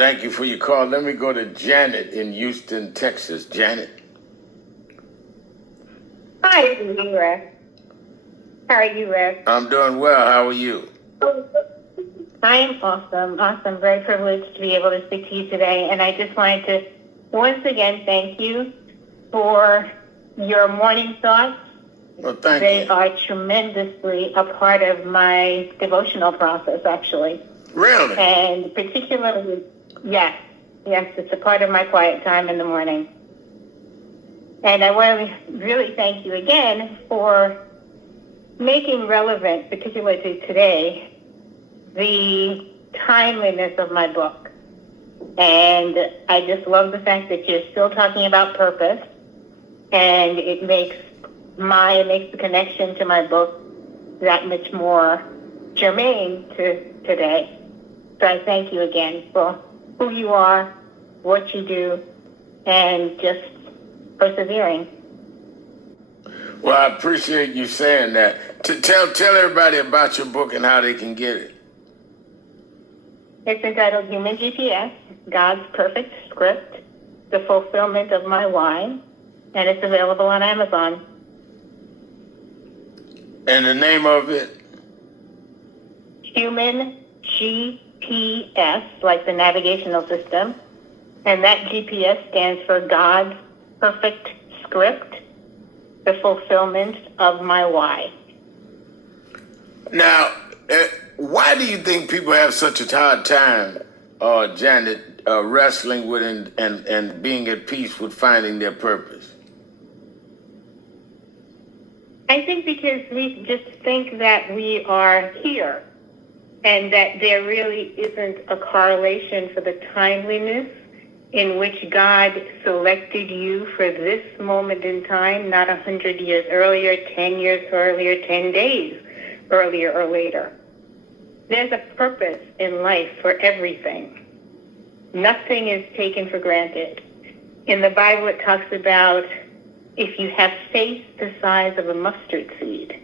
Thank you for your call. Let me go to Janet in Houston, Texas. Janet. Hi, Rev. How are you, Rev? I'm doing well. How are you? I am awesome. Very privileged to be able to speak to you today. And I just wanted to once again thank you for your morning thoughts. Well, thank They you. are tremendously a part of my devotional process, actually. Really? And particularly, yes, it's a part of my quiet time in the morning. And I want to really thank you again for making relevant, particularly to today, the timeliness of my book. And I just love the fact that you're still talking about purpose, and it makes the connection to my book that much more germane to today. So I thank you again for who you are, what you do, and just persevering. Well, I appreciate you saying that. Tell everybody about your book and how they can get it. It's entitled Human GPS, God's Perfect Script, The Fulfillment of My Why, and it's available on Amazon. And the name of it? Human GPS, like the navigational system, and that GPS stands for God's Perfect Script, The Fulfillment of My Why. Now, why do you think people have such a hard time, Janet, wrestling with and being at peace with finding their purpose? I think because we just think that we are here and that there really isn't a correlation for the timeliness in which God selected you for this moment in time, not 100 years earlier, 10 years earlier, 10 days earlier or later. There's a purpose in life for everything. Nothing is taken for granted. In the Bible, it talks about if you have faith the size of a mustard seed.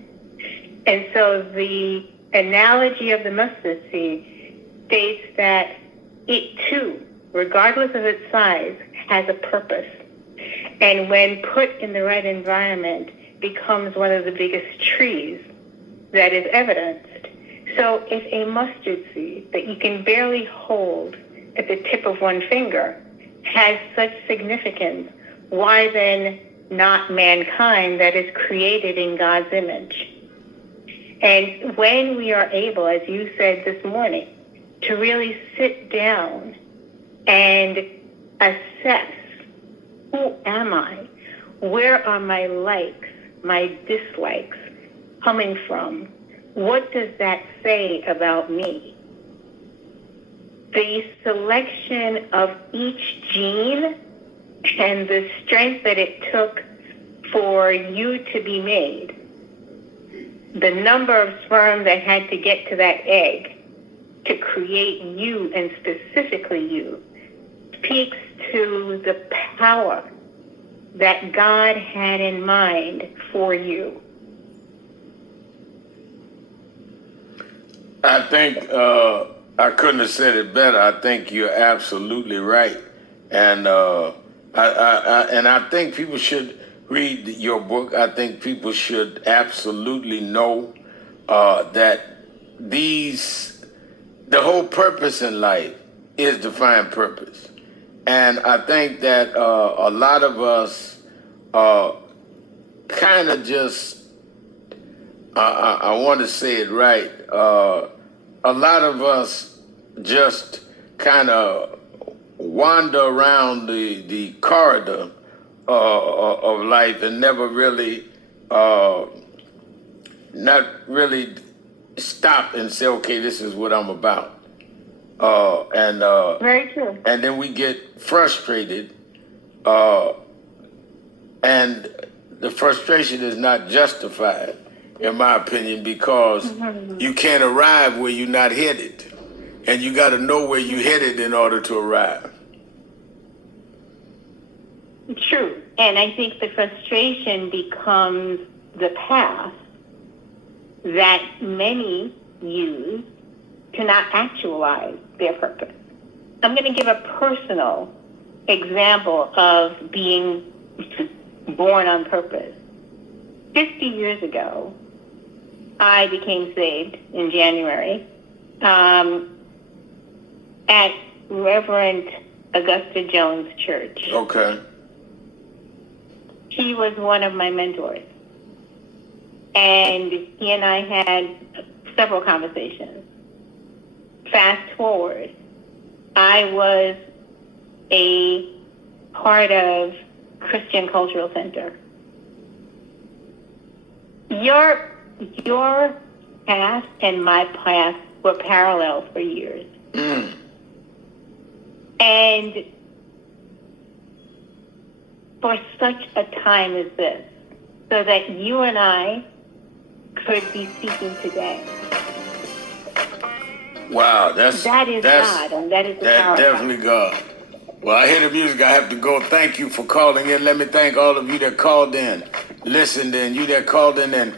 And so the analogy of the mustard seed states that it too, regardless of its size, has a purpose. And when put in the right environment, becomes one of the biggest trees that is evidenced. So if a mustard seed that you can barely hold at the tip of one finger has such significance, why then not mankind that is created in God's image? And when we are able, as you said this morning, to really sit down and assess, who am I? Where are my likes, my dislikes coming from? What does that say about me? The selection of each gene and the strength that it took for you to be made, the number of sperm that had to get to that egg to create you and specifically you, speaks to the power that God had in mind for you. I think I couldn't have said it better. I think you're absolutely right, and I think people should read your book. I think people should absolutely know that the whole purpose in life is to find purpose, and I think that a lot of us kind of just I want to say it right. A lot of us just kind of wander around the corridor of life and never really, not really stop and say, okay, this is what I'm about. Very true. And then we get frustrated, and the frustration is not justified, in my opinion, because you can't arrive where you're not headed. And you got to know where you're headed in order to arrive. True. And I think the frustration becomes the path that many use to not actualize their purpose. I'm going to give a personal example of being born on purpose. 50 years ago, I became saved in January at Reverend Augusta Jones Church. Okay. He was one of my mentors. And he and I had several conversations. Fast forward, I was a part of Christian Cultural Center. Your path and my path were parallel for years. Mm. And for such a time as this, so that you and I could be speaking today. Wow, that is God, and that is the power of definitely God. Well, I hear the music. I have to go. Thank you for calling in. Let me thank all of you that called in, listened in, you that called in and